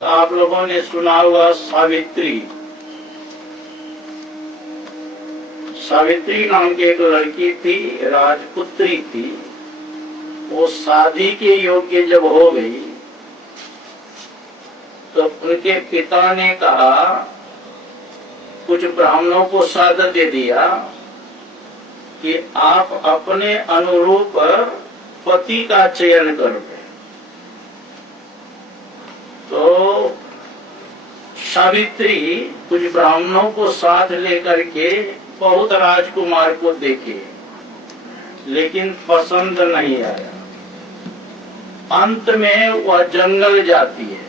आप लोगों ने सुना होगा सावित्री। सावित्री नाम की एक लड़की थी, राजपुत्री थी। वो शादी के योग्य जब हो गई तो उनके पिता ने कहा, कुछ ब्राह्मणों को साध दे दिया कि आप अपने अनुरूप पति का चयन करो। तो सावित्री कुछ ब्राह्मणों को साथ लेकर के बहुत राजकुमार को देखे, लेकिन पसंद नहीं आया। अंत में वह जंगल जाती है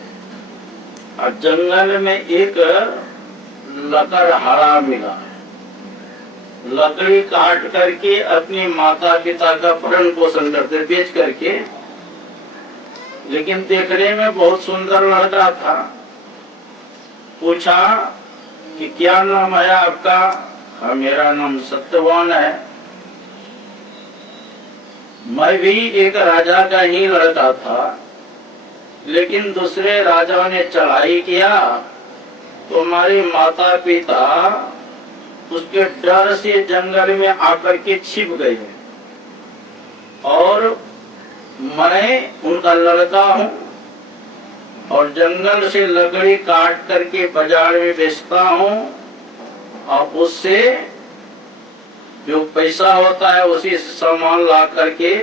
और जंगल में एक लकड़हारा मिला है। लकड़ी काट करके अपने माता पिता का भरण पोषण करते, बेच करके। लेकिन देखने में बहुत सुंदर लड़का था। पूछा कि क्या नाम है आपका? हाँ, मेरा नाम सत्यवान है। मैं भी एक राजा का ही लड़का था, लेकिन दूसरे राजा ने चढ़ाई किया तो हमारे माता पिता उसके डर से जंगल में आकर के छिप गए और मैं उनका लड़का हूँ और जंगल से लकड़ी काट करके बाजार में बेचता हूँ और उससे जो पैसा होता है उसी से सामान ला करके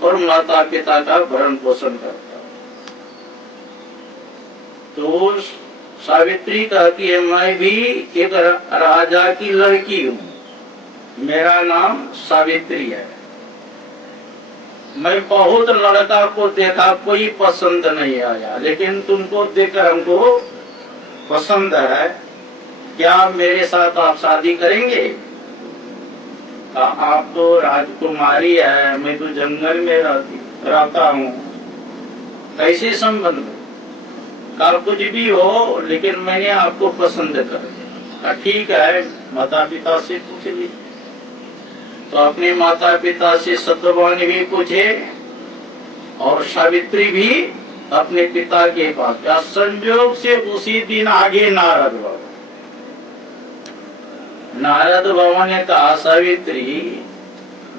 और माता पिता का भरण पोषण करता हूँ। तो सावित्री कहती है, मैं भी एक राजा की लड़की हूँ, मेरा नाम सावित्री है। मैं बहुत लड़का को देखा, कोई पसंद नहीं आया, लेकिन तुमको देखकर हमको पसंद है। क्या मेरे साथ आप शादी करेंगे? आप तो राजकुमारी है, मैं तो जंगल में रहता हूँ, कैसे संबंध? का कुछ भी हो, लेकिन मैंने आपको पसंद कर लिया। ठीक है, माता पिता से पूछ ली। तो अपने माता पिता से सत्यवान भी पूछे और सावित्री भी अपने पिता के पास। या संयोग से उसी दिन आगे नारद बाबा। नारद बाबा ने कहा, सावित्री,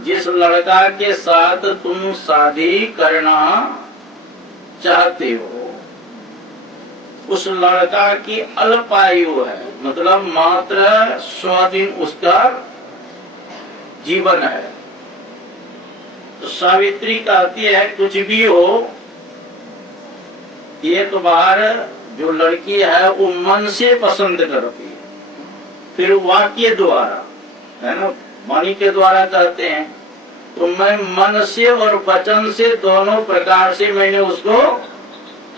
जिस लड़का के साथ तुम शादी करना चाहते हो उस लड़का की अल्पायु है, मतलब मात्र 100 दिन उसका जीवन है। तो सावित्री कहती है, कुछ भी हो, एक बार जो लड़की है वो मन से पसंद करती है, फिर वाक्य द्वारा, है ना, वाणी के द्वारा कहते हैं। तो मैं मन से और वचन से दोनों प्रकार से मैंने उसको,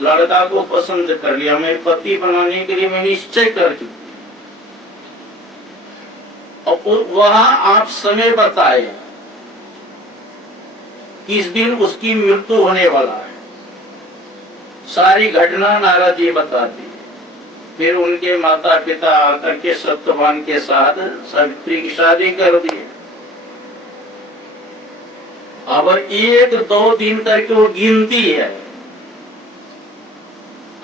लड़का को पसंद कर लिया। मैं पति बनाने के लिए मैं निश्चय कर चुकी। और वहां आप समय बताए किस दिन उसकी मृत्यु होने वाला है, सारी घटना नारद जी बताती। फिर उनके माता पिता आकर के सत्यवान के साथ सावित्री की शादी कर दी। अब 1-2 दिन करके वो गिनती है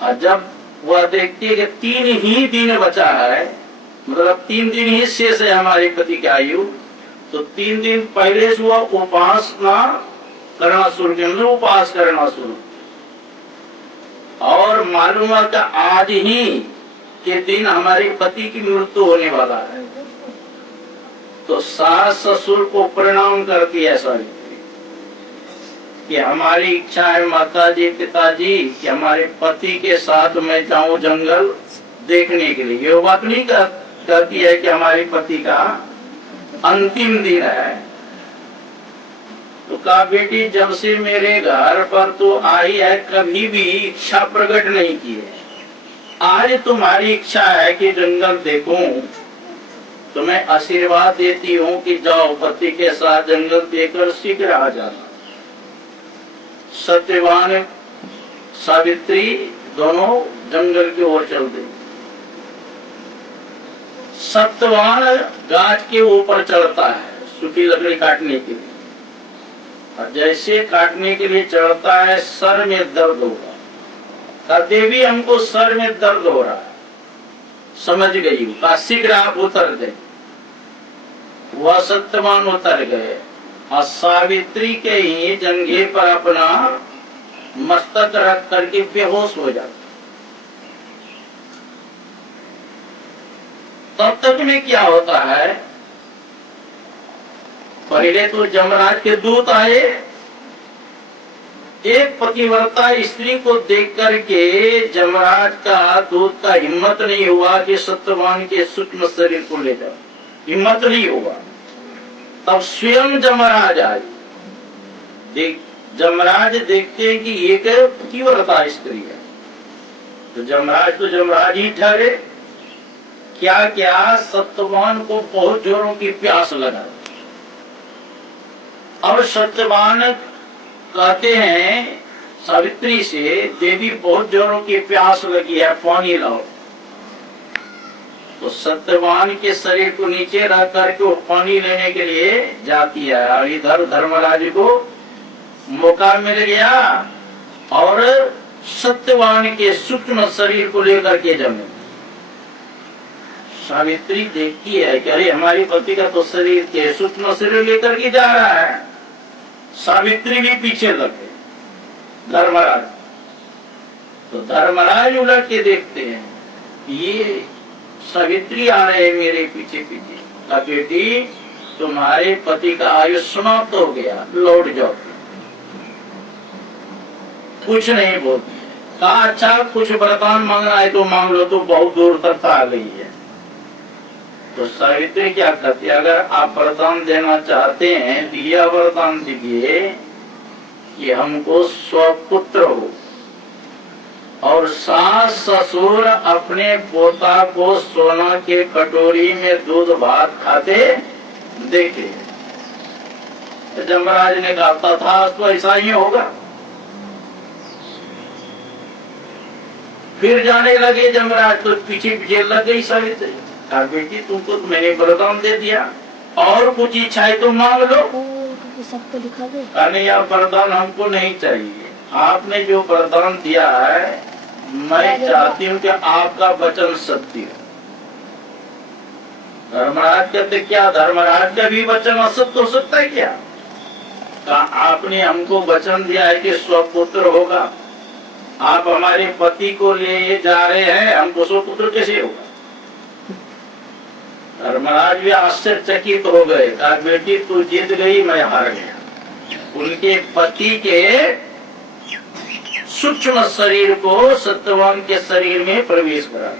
और जब वह देखती है कि 3 ही दिन बचा है, मतलब 3 दिन ही शेष है हमारे पति की आयु, तो 3 दिन पहले से वह उपासना करना शुरू किया, मतलब उपवास करना शुरू। और मालूम है कि आज ही के दिन हमारे पति की मृत्यु होने वाला है। तो सास ससुर को प्रणाम करती है सावित्री कि हमारी इच्छा है माता जी पिताजी कि हमारे पति के साथ मैं जाऊं जंगल देखने के लिए। ये बात नहीं कहती है कि हमारे पति का अंतिम दिन है। तो कहा, बेटी, जब से मेरे घर पर तो आई है कभी भी इच्छा प्रकट नहीं की है। आज तुम्हारी इच्छा है कि जंगल देखूं, तो मैं आशीर्वाद देती हूँ कि जाओ पति के साथ जंगल देखकर शीघ्र आ जाना। सत्यवान सावित्री दोनों जंगल की ओर चल दी। सत्यवान गाछ के ऊपर चढ़ता है सूखी लकड़ी काटने के लिए, और जैसे काटने के लिए चढ़ता है सर में दर्द होगा, देवी हमको सर में दर्द हो रहा है, समझ गई, का शीघ्र आप उतर गए। वह सत्यवान उतर गए और सावित्री के ही जंघे पर अपना मस्तक रख करके बेहोश हो जाते। तब तक में क्या होता है, पहले तो जमराज के दूत आए। एक पतिव्रता स्त्री को देख करके जमराज का दूत का हिम्मत नहीं हुआ कि सत्यवान के सूक्ष्म शरीर को ले जाओ, हिम्मत नहीं हुआ। तब स्वयं जमराज आए। जमराज देखते हैं कि एक पतिव्रता स्त्री है, तो जमराज ही ठहरे। क्या क्या सत्यवान को बहुत जोरों की प्यास लगा। अब सत्यवान कहते हैं सावित्री से, देवी बहुत जोरों की प्यास लगी है, पानी लाओ। तो सत्यवान के शरीर को नीचे रख करके वो पानी लेने के लिए जाती है और इधर धर्मराज को मौका मिल गया और सत्यवान के सूक्ष्म शरीर को लेकर के जमे। सावित्री देखती है कि अरे हमारी पति का तो शरीर के सूक्ष्म शरीर लेकर के जा रहा है। सावित्री भी पीछे लगे धर्मराज। तो धर्मराज उलट के देखते हैं, ये सावित्री आ रहे हैं मेरे पीछे पीछे। कहा बेटी तुम्हारे पति का आयु समाप्त हो गया, लौट जाओ। कुछ नहीं बोलती। कहा अच्छा कुछ वरदान मांगना है तो मांग लो, तो बहुत दूर तक आ गई है। तो सावित्री क्या करती है, अगर आप वरदान देना चाहते हैं, दिया वरदान दीजिए कि हमको स्वपुत्र हो और सास ससुर अपने पोता को सोना के कटोरी में दूध भात खाते देखे। तो जमराज ने कहा था तो ऐसा ही होगा। फिर जाने लगे जमराज, तो पीछे पीछे लग गई सावित्री। कहा बेटी तुमको तो मैंने वरदान दे दिया, और कुछ इच्छाएं तो मांग लो। सबको दिखा दो। नहीं यार वरदान हमको नहीं चाहिए, आपने जो वरदान दिया है मैं चाहती हूँ कि आपका वचन सत्य हो। धर्मराज कहते क्या धर्मराज का भी वचन असत्य हो सकता है क्या? कहा आपने हमको वचन दिया है कि स्वपुत्र होगा, आप हमारे पति को ले जा रहे हैं, हमको स्वपुत्र कैसे होगा? धर्मराज भी आश्चर्यचकित हो गए। कहा बेटी तू जीत गई, मैं हार गया। उनके पति के सूक्ष्म शरीर को सत्यवान के शरीर में प्रवेश करा,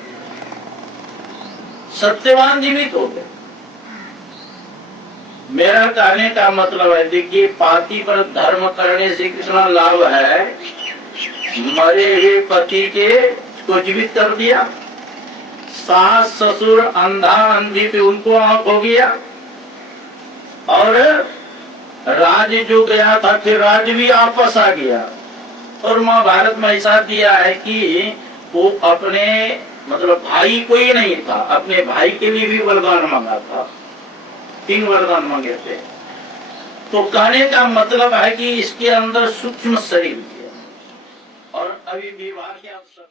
सत्यवान जीवित हो गए। मेरा कहने का मतलब है, देखिए पाति पर धर्म करने से कितना लाभ है। मरे हुए पति के को जीवित कर दिया, सास ससुर अंधा अंधी पे उनको आंख हो गया, और राज जो गया था फिर राज भी वापस आ गया। और महाभारत में ऐसा दिया है कि वो अपने मतलब भाई कोई नहीं था, अपने भाई के लिए भी वरदान मांगा था, 3 वरदान मांगे थे। तो कहने का मतलब है कि इसके अंदर सूक्ष्म शरीर है और अभी विवाह के अवसर